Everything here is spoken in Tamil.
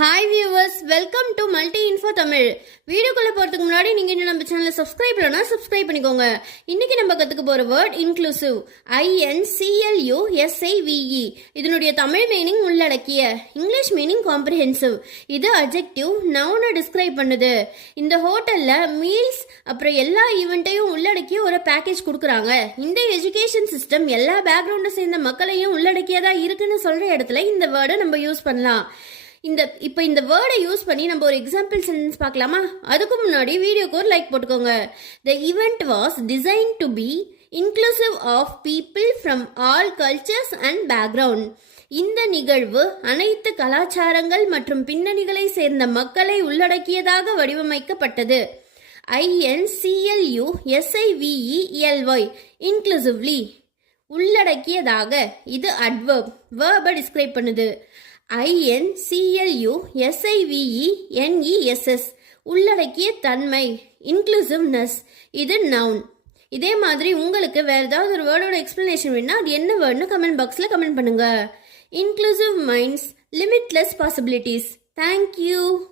Hi viewers, welcome to multi info Tamil. வீடியோக்குள்ள போறதுக்கு முன்னாடி நீங்க இன்னும் நம்ம சேனலை சப்ஸ்கிரைப் பண்ணா சப்ஸ்கிரைப் பண்ணிக்கோங்க. இன்னைக்கு நம்ம கத்துக்க போற வேர்ட் இன்க்ளூசிவ். INCLUSIVE. இதனுடைய தமிழ் மீனிங் உள்ளடக்கிய, இங்கிலீஷ் மீனிங் காம்ப்ரிஹென்சிவ். இது அட்ஜெக்டிவ், நவுனை டிஸ்கிரைப் பண்ணுது. இந்த ஹோட்டல்ல மீல்ஸ் அப்புறம் எல்லா ஈவெண்ட்டையும் உள்ளடக்கிய ஒரு பேக்கேஜ் கொடுக்குறாங்க. இந்த எஜுகேஷன் சிஸ்டம் எல்லா பேக்ரவுண்டை சேர்ந்த மக்களையும் உள்ளடக்கியதா இருக்குன்னு சொல்ற இடத்துல இந்த வேர்டை நம்ம யூஸ் பண்ணலாம். இப்போ இந்த வேர்டை யூஸ் பண்ணி நம்ம ஒரு எக்ஸாம்பிள் சென்டென்ஸ் பார்க்கலாமா? அதுக்கு முன்னாடி வீடியோக்கு ஒரு லைக் போட்டுக்கோங்க. The event was designed to be inclusive of people from all cultures and background. இந்த நிகழ்வு அனைத்து கலாச்சாரங்கள் மற்றும் பின்னணிகளை சேர்ந்த மக்களை உள்ளடக்கியதாக வடிவமைக்கப்பட்டது. INCLUSIVELY inclusively உள்ளடக்கியதாக. இது அட்வர்ப், வேர்பை டிஸ்கிரைப் பண்ணுது. INCLUSIVENESS உள்ளடக்கிய தன்மை, இன்க்ளூசிவ்னஸ். இது நவுன். இதே மாதிரி உங்களுக்கு வேற ஏதாவது ஒரு வேர்டோட எக்ஸ்பிளனேஷன் வேணும்னா அது என்ன வேர்டுன்னு கமெண்ட் பாக்ஸில் கமெண்ட் பண்ணுங்க. Inclusive minds, limitless possibilities. Thank you.